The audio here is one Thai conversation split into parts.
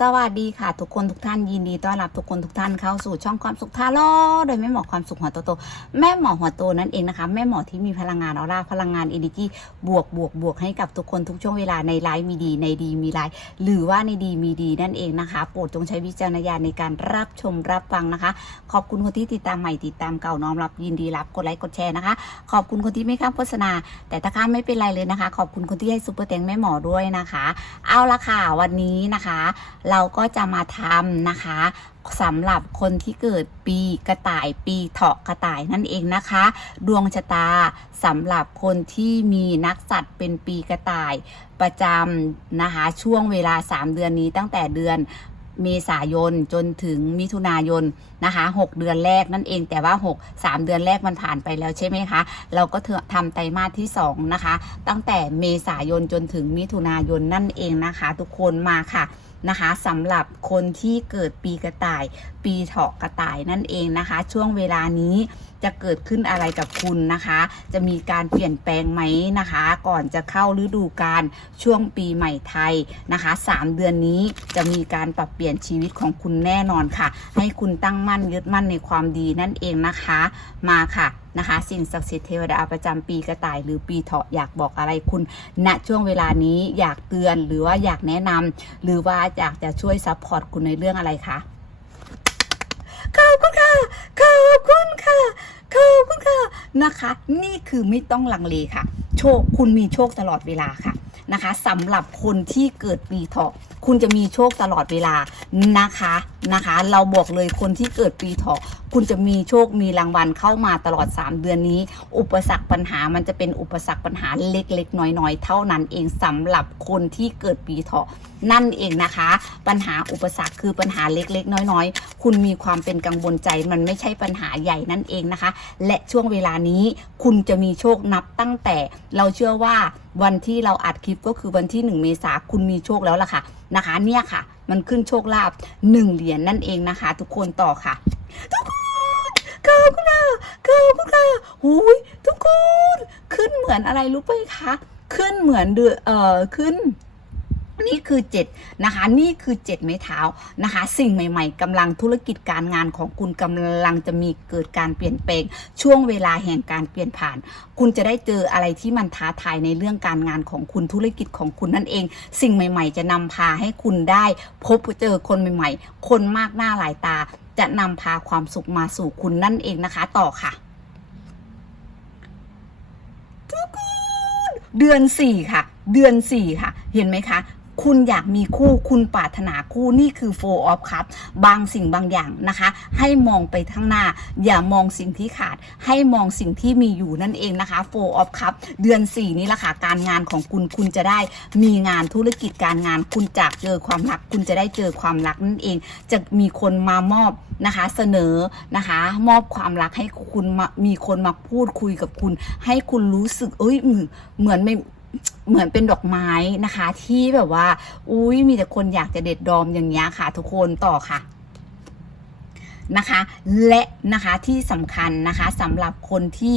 สวัสดีค่ะทุกคนทุกท่านยินดีต้อนรับทุกคนทุกท่านเข้าสู่ช่องความสุขทาโร่โดยแม่หมอความสุขหัวโตโตแม่หมอหัวโตนั่นเองนะคะ แม่หมอที่มีพลังงานออร่าพลังงานเอเนจีบวกบวกบวกให้กับทุกคนทุกช่วงเวลาในไลฟ์มีดี ในดีมีไลฟ์หรือว่าในดีมีดีนั่นเองนะคะ โปรดจงใช้วิจารณญาณในการรับชมรับฟังนะคะ ขอบคุณคนที่ติดตามใหม่ติดตามเก่าน้อมรับยินดีรับกดไลค์กดแชร์นะคะ ขอบคุณคนที่ไม่ข้ามโฆษณา แต่ถ้าข้ามไม่เป็นไรเลยนะคะ ขอบคุณคนที่ให้ซุปเปอร์แตงแม่หมอด้วยนะคะ เอาละค่ะวันนี้นะคะเราก็จะมาทำนะคะสำหรับคนที่เกิดปีกระต่ายปีเถาะกระต่ายนั่นเองนะคะ ดวงชะตาสำหรับคนที่มีนักสัตว์เป็นปีกระต่ายประจำนะคะช่วงเวลา 3 เดือนนี้ตั้งแต่เดือนเมษายนจนถึงมิถุนายนนะคะ6เดือนแรกนั่นเองแต่ว่า 6 3 เดือนแรกมันผ่านไปแล้วใช่ไหมคะ เราก็ทำไตรมาสที่ 2 นะคะ ตั้งแต่เมษายนจนถึงมิถุนายนนั่นเองนะคะ ทุกคนมาค่ะ นะคะสำหรับคนที่เกิดปีกระต่าย ปีเถาะกระต่ายนั่นเองนะคะ ช่วงเวลานี้จะเกิดขึ้นอะไรกับคุณนะคะ จะมีการเปลี่ยนแปลงไหมนะคะ ก่อนจะเข้าฤดูกาลช่วงปีใหม่ไทยนะคะ 3 เดือนนี้จะมีการปรับเปลี่ยนชีวิตของคุณแน่นอนค่ะ ให้คุณตั้งมั่นยึดมั่นในความดีนั่นเองนะคะ มาค่ะนะคะ สิ่งศักดิ์สิทธิ์เทวดาประจำปีกระต่ายหรือปีเถาะอยากบอกอะไรคุณณช่วงเวลานี้อยากเตือนหรือว่าอยากแนะนำหรือว่าอยากจะช่วยซัพพอร์ตคุณในเรื่องอะไรคะ ขอบคุณค่ะ ขอบคุณค่ะ ขอบคุณค่ะนะคะ นี่คือไม่ต้องลังเลค่ะ โชคคุณมีโชคตลอดเวลาค่ะนะคะสำหรับคนที่เกิดปีเถาะคุณจะมีโชคตลอดเวลานะคะนะคะ เราบอกเลยคนที่เกิดปีเถาะ คุณจะมีโชคมีรางวัลเข้ามาตลอด 3 เดือนนี้ อุปสรรคปัญหามันจะเป็นอุปสรรคปัญหาเล็กๆ น้อยๆ เท่านั้นเองสำหรับคนที่เกิดปีเถาะนั่นเองนะคะ ปัญหาอุปสรรคคือปัญหาเล็กๆ น้อยๆ คุณมีความเป็นกังวลใจมันไม่ใช่ปัญหาใหญ่นั่นเองนะคะ และช่วงเวลานี้คุณจะมีโชคนับตั้งแต่เราเชื่อว่าวันที่เราอัดคลิปก็คือวันที่ 1 เมษาคุณมีโชคแล้วล่ะค่ะนะคะ เนี่ยค่ะ มันขึ้นโชคลาภหนึ่งเหรียญนั่นเองนะคะ ทุกคนต่อค่ะทุกคน ขอบคุณค่ะขอบคุณค่ะหุยทุกคนขึ้นเหมือนอะไรรู้ไหมคะ ขึ้นเหมือนเดือเอ่อขึ้นนี่คือเจ็ดนะคะนี่คือเจ็ดไม้เท้านะคะ สิ่งใหม่ๆกำลังธุรกิจการงานของคุณกำลังจะมีเกิดการเปลี่ยนแปลงช่วงเวลาแห่งการเปลี่ยนผ่าน คุณจะได้เจออะไรที่มันท้าทายในเรื่องการงานของคุณธุรกิจของคุณนั่นเอง สิ่งใหม่ ๆ จะนำพาให้คุณได้ พบเจอคนใหม่ ๆ คนมากหน้าหลายตา จะนำพาความสุขมาสู่คุณนั่นเองนะคะ ต่อค่ะ เดือนสี่ค่ะ เดือนสี่ค่ะ เห็นไหมคะ คุณอยากมีคู่คุณปรารถนาคู่นี่คือ four of cup บางสิ่งบางอย่างนะคะ ให้มองไปข้างหน้า อย่ามองสิ่งที่ขาด ให้มองสิ่งที่มีอยู่นั่นเองนะคะ four of cup เดือน 4 นี้ละค่ะ การงานของคุณคุณจะได้มีงานธุรกิจการงาน คุณจากเจอความรัก คุณจะได้เจอความรักนั่นเอง จะมีคนมามอบนะคะเสนอนะคะ มอบความรักให้คุณม,มีคนมาพูดคุยกับคุณ ให้คุณรู้สึกเอ้ยเหมือนเหมือนไม่ เหมือนเป็นดอกไม้นะคะ ที่แบบว่า อุ้ยมีแต่คนอยากจะเด็ดดอมอย่างเงี้ยค่ะ ทุกคนต่อค่ะนะคะ และนะคะที่สำคัญนะคะสำหรับคนที่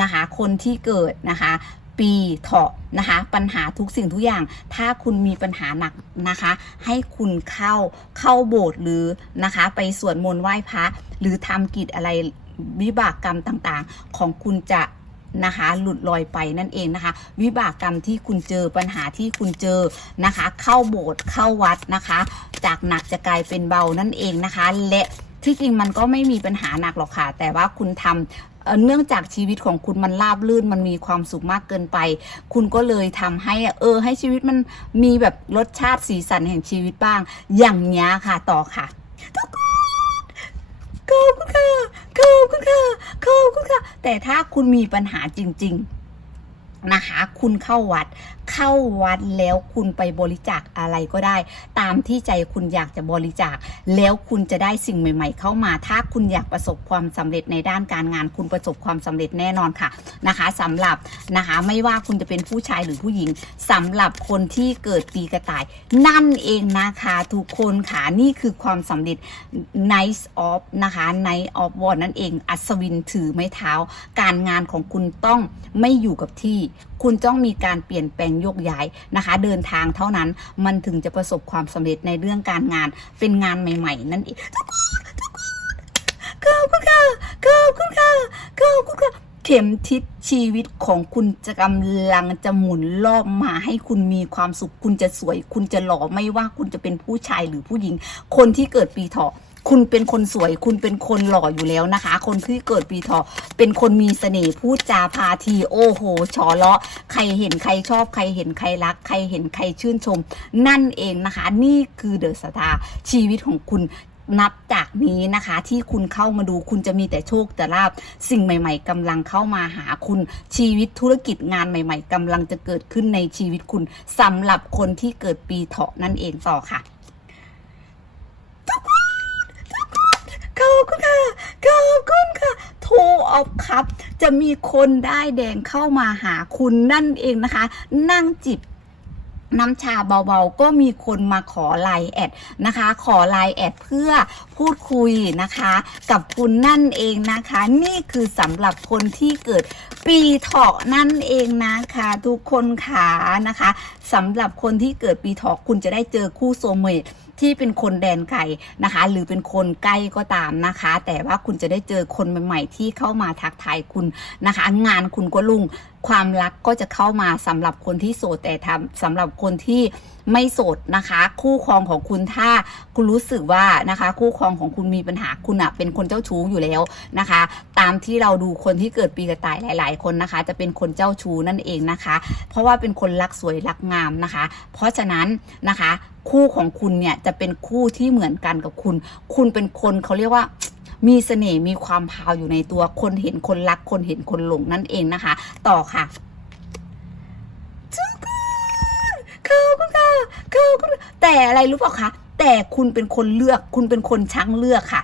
นะคะ คนที่เกิดนะคะปีเถาะนะคะ ปัญหาทุกสิ่งทุกอย่าง ถ้าคุณมีปัญหาหนักนะคะ ให้คุณเข้าเข้าโบสถ์หรือนะคะ ไปสวดมนต์ไหว้พระหรือทำกิจอะไรวิบากกรรมต่างๆ ของคุณจะ นะคะ หลุดลอยไปนั่นเองนะคะ วิบากกรรมที่คุณเจอปัญหาที่คุณเจอนะคะ เข้าโบสถ์เข้าวัดนะคะ จากหนักจะกลายเป็นเบานั่นเองนะคะ และที่จริงมันก็ไม่มีปัญหาหนักหรอกค่ะ แต่ว่าคุณทำเอ่อเนื่องจากชีวิตของคุณมันราบลื่นมันมีความสุขมากเกินไป คุณก็เลยทำให้เออ ให้ชีวิตมันมีแบบรสชาติสีสันแห่งชีวิตบ้าง อย่างนี้ค่ะต่อค่ะทุกค อบคุณค่ะขอบคุณค่ะขอบคุณค่ะ แต่ถ้าคุณมีปัญหาจริง ๆ นะคะ คุณเข้าวัด เข้าวัดแล้วคุณไปบริจาคอะไรก็ได้ ตามที่ใจคุณอยากจะบริจาค แล้วคุณจะได้สิ่งใหม่ ๆ เข้ามา ถ้าคุณอยากประสบความสำเร็จในด้านการงาน คุณประสบความสำเร็จแน่นอนค่ะนะคะสำหรับนะคะไม่ว่าคุณจะเป็นผู้ชายหรือผู้หญิงสำหรับคนที่เกิดปีกระต่าย นั่นเองนะคะทุกคนค่ะนี่คือความสำเร็จ Night of นะคะ Night of w a r นั่นเองอัศวินถือไม้เท้า การงานของคุณต้องไม่อยู่กับที่ คุณต้องมีการเปลี่ยนแปลงโยกย้ายนะคะ เดินทางเท่านั้นมันถึงจะประสบความสำเร็จในเรื่องการงานเป็นงานใหม่ ๆ นั่นเองทุกคนทุกคนขอบคุณค่ะขอบคุณค่ะขอบคุณค่ะเข็มทิศชีวิตของคุณจะกำลังจะหมุนรอบมาให้คุณมีความสุข คุณจะสวย คุณจะหล่อไม่ว่าคุณจะเป็นผู้ชายหรือผู้หญิง คนที่เกิดปีเถาะ คุณเป็นคนสวย คุณเป็นคนหล่ออยู่แล้วนะคะ คนที่เกิดปีเถาะเป็นคนมีเสน่ห์พูดจาพาทีโอ้โหชอเลาะ ใครเห็นใครชอบใครเห็นใครรัก ใครเห็นใครชื่นชม นั่นเองนะคะ นี่คือเดอะสตาร์ชีวิตของคุณนับจากนี้นะคะที่คุณเข้ามาดูคุณจะมีแต่โชคแต่ลาบสิ่งใหม่ ๆกำลังเข้ามาหาคุณชีวิตธุรกิจงานใหม่ ๆกำลังจะเกิดขึ้นในชีวิตคุณสำหรับคนที่เกิดปีเถาะนั่นเองต่อค่ะทุกคนทุกคนขอบคุณค่ะ ขอบคุณค่ะโทรออฟครับจะมีคนได้แดงเข้ามาหาคุณนั่นเองนะคะ นั่งจิบน้ำชาเบาๆ ก็มีคนมาขอไลน์แอดนะคะ ขอไลน์แอดเพื่อพูดคุยนะคะ กับคุณนั่นเองนะคะ นี่คือสำหรับคนที่เกิดปีเถาะนั่นเองนะคะ ทุกคนขานะคะสำหรับคนที่เกิดปีเถาะคุณจะได้เจอคู่โซเมต ที่เป็นคนแดนไกลนะคะ หรือเป็นคนใกล้ก็ตามนะคะ แต่ว่าคุณจะได้เจอคนใหม่ ๆ ที่เข้ามาทักทายคุณนะคะ งานคุณก็ลุ่ง ความรักก็จะเข้ามาสำหรับคนที่โสดแต่ทำสำหรับคนที่ไม่โสดนะคะ คู่ครองของคุณถ้าคุณรู้สึกว่านะคะ คู่ครองของคุณมีปัญหาคุณอะเป็นคนเจ้าชู้อยู่แล้วนะคะ ตามที่เราดูคนที่เกิดปีกระต่ายหลาย ๆ คนนะคะ จะเป็นคนเจ้าชู้นั่นเองนะคะ เพราะว่าเป็นคนรักสวยรักงามนะคะ เพราะฉะนั้นนะคะ คู่ของคุณเนี่ยจะเป็นคู่ที่เหมือนกันกับคุณ คุณเป็นคนเขาเรียกว่า มีเสน่ห์มีความพาวอยู่ในตัวคนเห็นคนรักคนเห็นคนหลงนั่นเองนะคะ ต่อค่ะทุกคนขอคุณค่ะขอคุณแต่อะไรรู้เปล่าคะแต่คุณเป็นคนเลือก คุณเป็นคนช่างเลือกค่ะ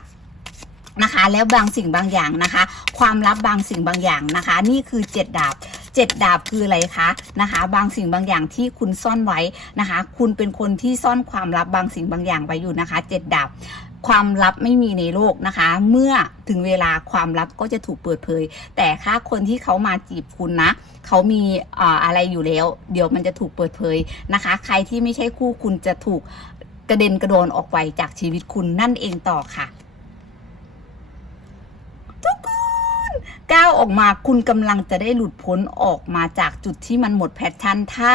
นะคะ แล้วบางสิ่งบางอย่างนะคะ ความลับบางสิ่งบางอย่างนะคะ นี่คือเจ็ดดาบเจ็ดดาบคืออะไรคะนะคะ บางสิ่งบางอย่างที่คุณซ่อนไว้นะคะ คุณเป็นคนที่ซ่อนความลับบางสิ่งบางอย่างไว้อยู่นะคะเจ็ดดาบ ความลับไม่มีในโลกนะคะ เมื่อถึงเวลาความลับก็จะถูกเปิดเผย แต่ถ้าคนที่เขามาจีบคุณนะเขามีอะไรอยู่แล้ว เดี๋ยวมันจะถูกเปิดเผยนะคะ ใครที่ไม่ใช่คู่คุณจะถูกกระเด็นกระโดนออกไปจากชีวิตคุณนั่นเองต่อค่ะ ทุกคน ก้าวออกมาคุณกำลังจะได้หลุดพ้นออกมาจากจุดที่มันหมดแพชชั่น ถ้า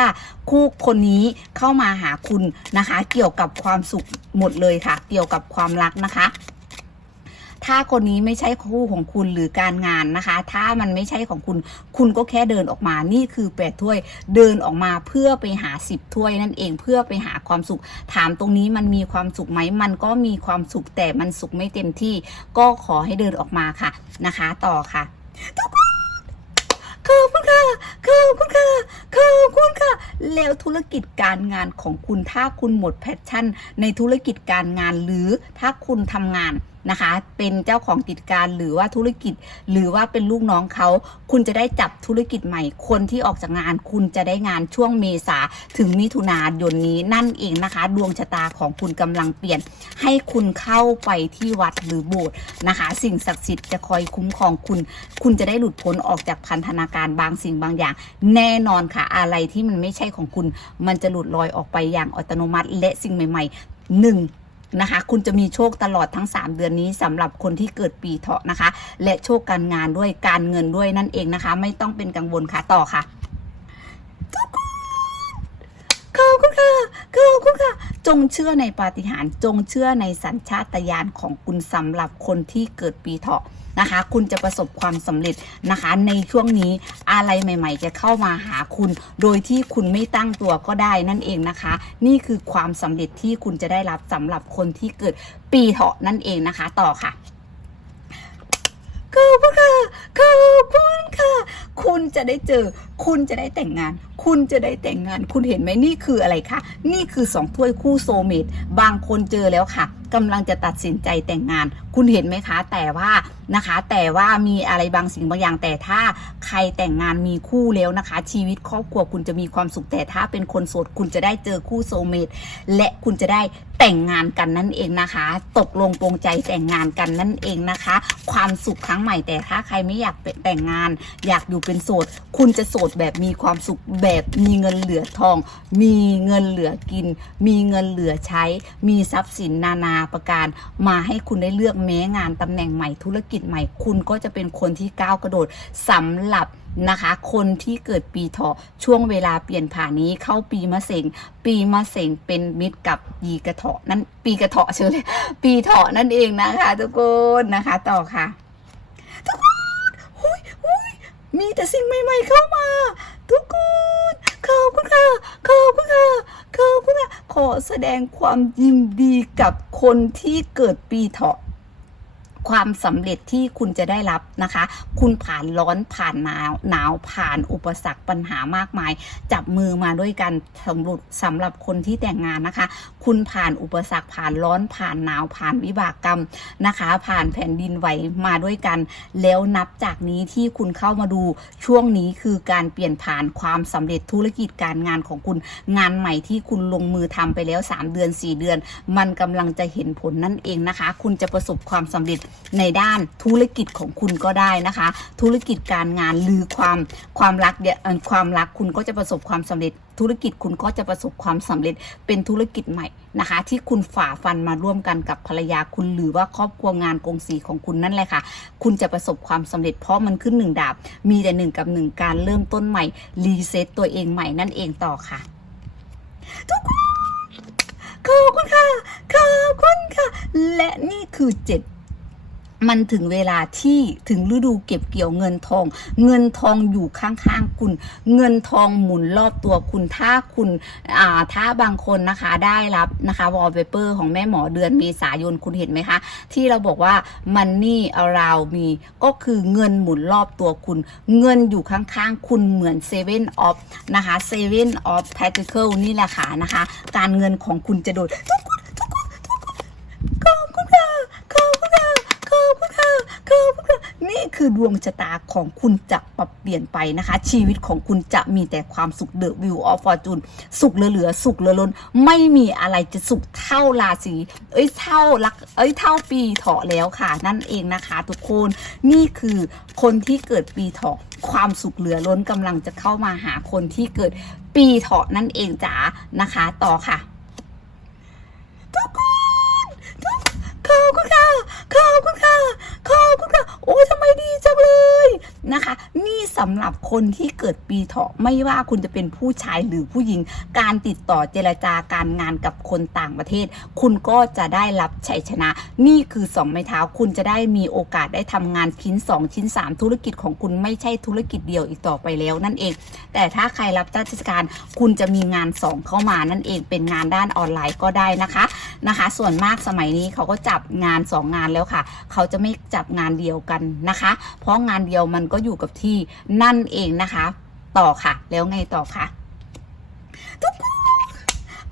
คู่คนนี้เข้ามาหาคุณนะคะ เกี่ยวกับความสุขหมดเลยค่ะ เกี่ยวกับความรักนะคะถ้าคนนี้ไม่ใช่คู่ของคุณหรือการงานนะคะ ถ้ามันไม่ใช่ของคุณ คุณก็แค่เดินออกมา นี่คือแปดถ้วย เดินออกมาเพื่อไปหาสิบถ้วยนั่นเอง เพื่อไปหาความสุข ถามตรงนี้มันมีความสุขไหม มันก็มีความสุขแต่มันสุขไม่เต็มที่ ก็ขอให้เดินออกมาค่ะนะคะ ต่อค่ะ ทุกคนขอบคุณค่ะขอบคุณค่ะขอบคุณค่ะ แล้วธุรกิจการงานของคุณถ้าคุณหมดแพชชั่น ในธุรกิจการงานหรือถ้าคุณทำงาน นะคะ เป็นเจ้าของกิจการหรือว่าธุรกิจ หรือว่าเป็นลูกน้องเขาคุณจะได้จับธุรกิจใหม่ คนที่ออกจากงาน คุณจะได้งานช่วงเมษาถึงมิถุนายนนี้นั่นเองนะคะ ดวงชะตาของคุณกำลังเปลี่ยน ให้คุณเข้าไปที่วัดหรือโบสถ์นะคะ สิ่งศักดิ์สิทธิ์จะคอยคุ้มครองคุณ คุณจะได้หลุดพ้นออกจากพันธนาการบางสิ่งบางอย่าง แน่นอนค่ะอะไรที่มันไม่ใช่ของคุณ มันจะหลุดลอยออกไปอย่างอัตโนมัติและสิ่งใหม่ๆหนึ่ง นะคะ คุณจะมีโชคตลอดทั้ง 3 เดือนนี้สำหรับคนที่เกิดปีเถาะนะคะ และโชคการงานด้วยการเงินด้วยนั่นเองนะคะ ไม่ต้องเป็นกังวลค่ะต่อค่ะขอบคุณค่ะขอบคุณค่ะ จงเชื่อในปาฏิหาริย์จงเชื่อในสัญชาตญาณของคุณสำหรับคนที่เกิดปีเถาะ นะคะ คุณจะประสบความสำเร็จนะคะ ในช่วงนี้อะไรใหม่ ๆ จะเข้ามาหาคุณ โดยที่คุณไม่ตั้งตัวก็ได้นั่นเองนะคะ นี่คือความสำเร็จที่คุณจะได้รับสำหรับคนที่เกิดปีเถาะนั่นเองนะคะ ต่อค่ะขอบคุณ ค่ะขอบคุณค่ะ คุณจะได้เจอ คุณจะได้แต่งงาน คุณจะได้แต่งงาน คุณเห็นไหมนี่คืออะไรคะนี่คือสองถ้วยคู่โซเมตบางคนเจอแล้วค่ะกำลังจะตัดสินใจแต่งงาน คุณเห็นไหมคะ แต่ว่านะคะ แต่ว่ามีอะไรบางสิ่งบางอย่างแต่ถ้าใครแต่งงานมีคู่แล้วนะคะ ชีวิตครอบครัวคุณจะมีความสุขแต่ถ้าเป็นคนโสดคุณจะได้เจอคู่โซเมตและคุณจะได้แต่งงานกันนั่นเองนะคะ ตกลงปรงใจแต่งงานกันนั่นเองนะคะ ความสุขครั้งใหม่แต่ถ้าใครไม่อยากแต่งงาน อยากอยู่เป็นโสด คุณจะโสดแบบมีความสุขแบบมีเงินเหลือทอง มีเงินเหลือกิน มีเงินเหลือใช้ มีทรัพย์สินนานาประการ มาให้คุณได้เลือกแม้งานตำแหน่งใหม่ธุรกิจใหม่ คุณก็จะเป็นคนที่ก้าวกระโดดสำหรับนะคะคนที่เกิดปีเถาะช่วงเวลาเปลี่ยนผ่านนี้เข้าปีมะเสงปีมะเสงเป็นมิตรกับปีกระเถาะนั่นปีกระเถาะเชื่อเลยปีเถาะนั่นเองนะคะ ทุกคนนะคะต่อค่ะ มีแต่สิ่งใหม่ๆเข้ามา ทุกคนขอบคุณค่ะขอบคุณค่ะขอบคุณค่ะขอแสดงความยินดีกับคนที่เกิดปีเถาะ ความสำเร็จที่คุณจะได้รับนะคะ คุณผ่านร้อนผ่านหนาวหนาวผ่านอุปสรรคปัญหามากมาย จับมือมาด้วยกันสำหรับสำหรับคนที่แต่งงานนะคะ คุณผ่านอุปสรรคผ่านร้อนผ่านหนาวผ่านวิบากกรรมนะคะ ผ่านแผ่นดินไหวมาด้วยกัน แล้วนับจากนี้ที่คุณเข้ามาดูช่วงนี้คือการเปลี่ยนผ่านความสำเร็จธุรกิจการงานของคุณงานใหม่ที่คุณลงมือทำไปแล้ว 3 เดือน 4 เดือน มันกำลังจะเห็นผลนั่นเองนะคะ คุณจะประสบความสำเร็จในด้านธุรกิจของคุณก็ได้นะคะ ธุรกิจการงานหรือความความรักเนี่ยความรักคุณก็จะประสบความสำเร็จ ธุรกิจคุณก็จะประสบความสำเร็จเป็นธุรกิจใหม่นะคะ ที่คุณฝ่าฟันมาร่วมกันกับภรรยาคุณ หรือว่าครอบครัวงานกงสีของคุณนั่นแหละค่ะ คุณจะประสบความสำเร็จเพราะมันขึ้นหนึ่งดาบ มีแต่หนึ่งกับหนึ่งการเริ่มต้นใหม่รีเซ็ตตัวเองใหม่นั่นเองต่อค่ะ ทุกคนขอบคุณค่ะขอบคุณค่ะ และนี่คือเจ็ด มันถึงเวลาที่ถึงฤดูเก็บเกี่ยวเงินทอง เงินทองอยู่ข้างๆคุณ เงินทองหมุนรอบตัวคุณถ้าคุณอ่าถ้าบางคนนะคะได้รับนะคะวอลเปเปอร์ของแม่หมอเดือนเมษายนคุณเห็นไหมคะ ที่เราบอกว่ามันนี่ around มีก็คือเงินหมุนรอบตัวคุณ เงินอยู่ข้างๆคุณเหมือนเว่นออฟนะคะ seven of pentacle นี่แหละค่ะนะคะ การเงินของคุณจะโดดทุกคนทุกคนทุกคนขอบคุณค่ะขอบคุณค่ะขอบคุณค่ะขอบคุณค่ะนี่ คือดวงชะตาของคุณจะปรับเปลี่ยนไปนะคะ ชีวิตของคุณจะมีแต่ความสุข The View of Fortune สุขเหลือๆสุขเหลือล้น ไม่มีอะไรจะสุขเท่าราศีเอ้ยเท่าลักเอ้ยเท่าปีเถาะแล้วค่ะ นั่นเองนะคะทุกคนนี่คือคนที่เกิดปีเถาะความสุขเหลือล้นกำลังจะเข้ามาหาคนที่เกิดปีเถาะนั่นเองจ๋านะคะ ต่อค่ะทุกคนทุกขอบคุณค่ะขอบคุณค่ะขอบคุณค่ะโอ้ยทำไมดีจังเลย นะคะ นี่สำหรับคนที่เกิดปีเถาะไม่ว่าคุณจะเป็นผู้ชายหรือผู้หญิง การติดต่อเจรจาการงานกับคนต่างประเทศ คุณก็จะได้รับชัยชนะ นี่คือสองไม้เท้าคุณจะได้มีโอกาสได้ทำงานชิ้น 2 ชิ้น 3 ธุรกิจของคุณไม่ใช่ธุรกิจเดียวอีกต่อไปแล้วนั่นเอง แต่ถ้าใครรับราชการคุณจะมีงาน 2 เข้ามานั่นเองเป็นงานด้านออนไลน์ก็ได้นะคะนะคะ ส่วนมากสมัยนี้เขาก็จับงาน 2 งานแล้วค่ะ เขาจะไม่จับงานเดียวกันนะคะ เพราะงานเดียวมันก็อยู่กับที่นั่นเองนะคะ ต่อค่ะ แล้วไงต่อค่ะทุกคน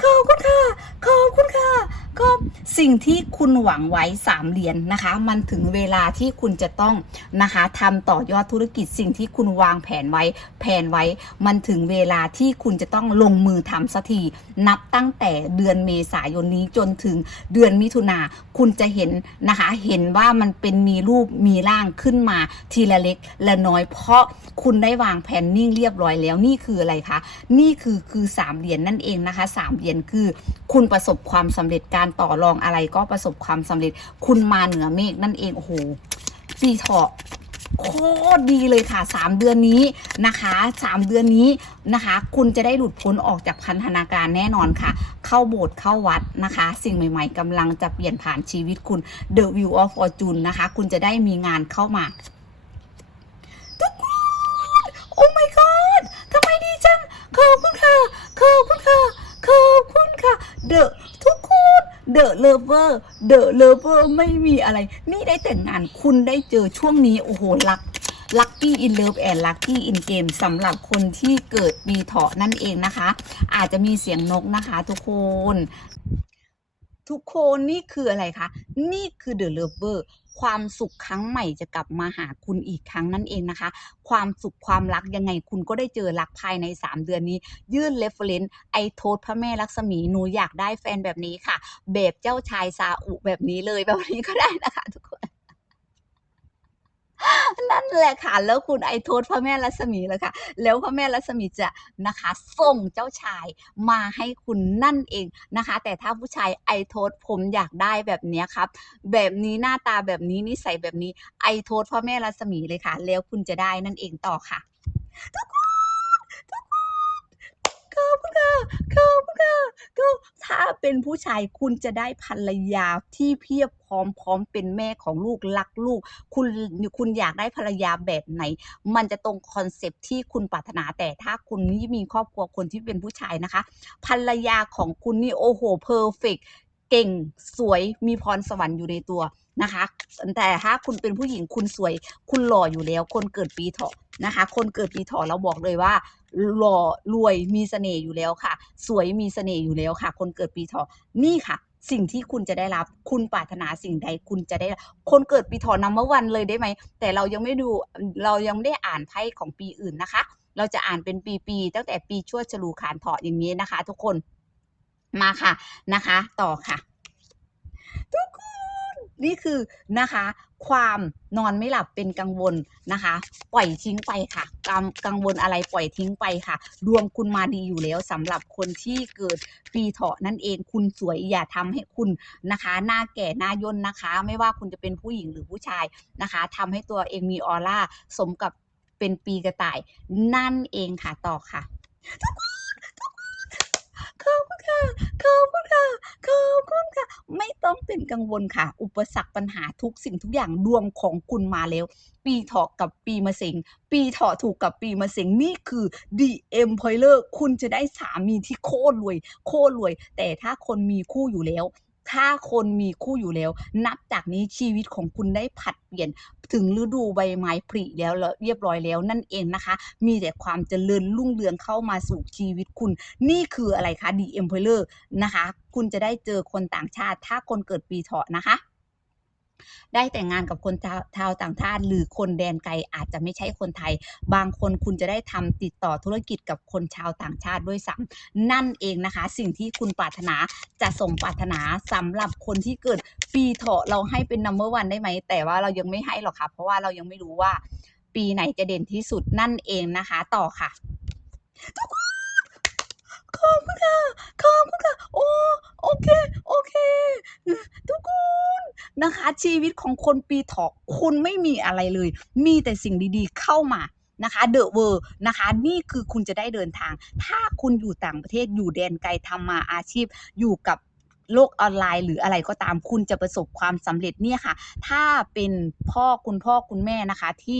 ขอบคุณค่ะขอบคุณค่ะ ขอบสิ่งที่คุณหวังไว้สามเหรียญนะคะ มันถึงเวลาที่คุณจะต้องนะคะทำต่อยอดธุรกิจสิ่งที่คุณวางแผนไว้ แผนไว้ มันถึงเวลาที่คุณจะต้องลงมือทำสักทีนับตั้งแต่เดือนเมษายนนี้จนถึงเดือนมิถุนาคุณจะเห็นนะคะ เห็นว่ามันเป็นมีรูปมีร่างขึ้นมาทีละเล็กละน้อยเพราะคุณได้วางแผนนิ่งเรียบร้อยแล้วนี่คืออะไรคะนี่คือคือสามเหรียญนนั่นเองนะคะสามเหรียญคือ คุณประสบความสำเร็จการการต่อรองอะไรก็ประสบความสำเร็จ คุณมาเหนือเมฆนั่นเอง โอ้โหปีเถาะโคตรดีเลยค่ะ 3 เดือนนี้นะคะ 3 เดือนนี้นะคะ คุณจะได้หลุดพ้นออกจากพันธนาการแน่นอนค่ะ เข้าโบสถ์เข้าวัดนะคะ สิ่งใหม่ๆกำลังจะเปลี่ยนผ่านชีวิตคุณ The View of Fortune นะคะ คุณจะได้มีงานเข้ามาทุกคนโอ้ my god ทำไมดีจังขอบคุณค่ะขอบคุณค่ะขอบคุณค่ะเดอะทุกคน เดอะเลเวอร์เดอะเลเวอร์ไม่มีอะไร นี่ได้แต่งงานคุณได้เจอช่วงนี้ โอ้โหรัก Lucky in Love and Lucky in Game สำหรับคนที่เกิดปีเถาะนั่นเองนะคะ อาจจะมีเสียงนกนะคะทุกคน ทุกคนนี่คืออะไรคะ นี่คือ The Lover ความสุขครั้งใหม่จะกลับมาหาคุณอีกครั้งนั่นเองนะคะ ความสุขความรักยังไงคุณก็ได้เจอรักภายใน 3 เดือนนี้ ยื่นเลฟเฟรนไอโทษพระแม่ลักษมีหนูอยากได้แฟนแบบนี้ค่ะ แบบเจ้าชายซาอุแบบนี้เลยแบบนี้ก็ได้นะคะทุกคน นั่นแหละค่ะ แล้วคุณไอโทษพระแม่รัศมีเลยค่ะ แล้วพระแม่รัศมีจะนะคะส่งเจ้าชายมาให้คุณนั่นเองนะคะ แต่ถ้าผู้ชายไอโทษผมอยากได้แบบนี้ครับ แบบนี้หน้าตาแบบนี้นิสัยแบบนี้ไอโทษพระแม่รัศมีเลยค่ะ แล้วคุณจะได้นั่นเองต่อค่ะทุกคน อบคุณค่ะขอบคุณค่ะก็ถ้าเป็นผู้ชายคุณจะได้ภรรยาที่เพียบพร้อมพร้อมเป็นแม่ของลูกรักลูก คุณคุณอยากได้ภรรยาแบบไหน มันจะตรงคอนเซปที่คุณปรารถนาแต่ถ้าคุณนี่มีครอบครัวคนที่เป็นผู้ชายนะคะ ภรรยาของคุณนี่โอ้โหเพอร์เฟกเก่งสวยมีพรสวรรค์อยู่ในตัวนะคะ แต่ถ้าคุณเป็นผู้หญิงคุณสวย คุณหล่ออยู่แล้ว คนเกิดปีเถาะนะคะ คนเกิดปีเถาะเราบอกเลยว่าหล่อรวยมีเสน่ห์อยู่แล้วค่ะ สวยมีเสน่ห์อยู่แล้วค่ะ คนเกิดปีเถาะนี่ค่ะสิ่งที่คุณจะได้รับ คุณปรารถนาสิ่งใดคุณจะได้ คนเกิดปีเถาะนัมเบอร์วันเลยได้ไหม แต่เรายังไม่ดู เรายังไม่ได้อ่านไพ่ของปีอื่นนะคะ เราจะอ่านเป็นปีๆ ตั้งแต่ปีชวดฉลูขานเถาะอย่างนี้นะคะ ทุกคน มาค่ะนะคะ ต่อค่ะ นี่คือนะคะ ความนอนไม่หลับเป็นกังวลนะคะ ปล่อยทิ้งไปค่ะกังกังวลอะไรปล่อยทิ้งไปค่ะ ดวงคุณมาดีอยู่แล้วสำหรับคนที่เกิดปีเถาะนั่นเอง คุณสวยอย่าทำให้คุณนะคะ หน้าแก่หน้าย่นนะคะ ไม่ว่าคุณจะเป็นผู้หญิงหรือผู้ชายนะคะทำให้ตัวเองมีออร่าสมกับเป็นปีกระต่ายนั่นเองค่ะต่อค่ะทุกคน ค่ะขอบคุณค่ะขอบคุณค่ะ ไม่ต้องเป็นกังวลค่ะ อุปสรรคปัญหาทุกสิ่งทุกอย่างดวงของคุณมาแล้ว ปีเถาะกับปีมะเสงปีเถาะถูกกับปีมะเสงนี่คือ The Empire คุณจะได้สามีที่โคตรรวย โคตรรวย แต่ถ้าคนมีคู่อยู่แล้ว ถ้าคนมีคู่อยู่แล้ว นับจากนี้ชีวิตของคุณได้ผัดเปลี่ยนถึงฤดูใบไม้ผลิแล้วเรียบร้อยแล้วนั่นเองนะคะ มีแต่ความเจริญรุ่งเรืองเข้ามาสู่ชีวิตคุณ นี่คืออะไรคะ The Empire นะคะ คุณจะได้เจอคนต่างชาติ ถ้าคนเกิดปีเถาะนะคะ ได้แต่งงานกับคนชาวชาวต่างชาติ หรือคนแดนไกลอาจจะไม่ใช่คนไทย บางคนคุณจะได้ทำติดต่อธุรกิจกับคนชาวต่างชาติด้วยซ้ำนั่นเองนะคะ สิ่งที่คุณปรารถนาจะสมปรารถนาสำหรับคนที่เกิดปีเถาะเราให้เป็น number one ได้ไหม แต่ว่าเรายังไม่ให้หรอกค่ะ เพราะว่าเรายังไม่รู้ว่า ปีไหนจะเด่นที่สุดนั่นเองนะคะ ต่อค่ะทุกคน ขอบคุณค่ะ ขอบคุณค่ะ โอ้ โอเค โอเค ทุกคนนะคะ ชีวิตของคนปีถอกคุณไม่มีอะไรเลย มีแต่สิ่งดีๆเข้ามานะคะเดอะเวอร์นะคะ นี่คือคุณจะได้เดินทาง ถ้าคุณอยู่ต่างประเทศอยู่แดนไกลทำมาอาชีพอยู่กับ โลกออนไลน์หรืออะไรก็ตามคุณจะประสบความสำเร็จเนี่ยค่ะ ถ้าเป็นพ่อคุณพ่อคุณแม่นะคะ ที่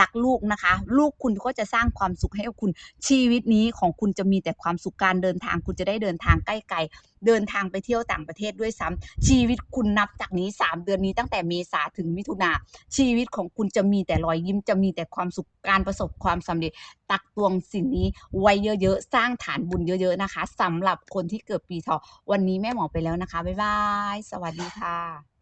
รักลูกนะคะ ลูกคุณก็จะสร้างความสุขให้กับคุณชีวิตนี้ของคุณจะมีแต่ความสุขการเดินทาง คุณจะได้เดินทางใกล้ๆเดินทางไปเที่ยวต่างประเทศด้วยซ้ำชีวิตคุณนับจากนี้ 3 เดือนนี้ตั้งแต่เมษาถึงมิถุนาชีวิตของคุณจะมีแต่รอยยิ้มจะมีแต่ความสุข การประสบความสำเร็จ ตักตวงสิ่งนี้ไว้เยอะๆ สร้างฐานบุญเยอะๆนะคะสำหรับคนที่เกิดปีเถาะวันนี้แม่หมอไปแล้วนะคะ บ๊ายบาย สวัสดีค่ะ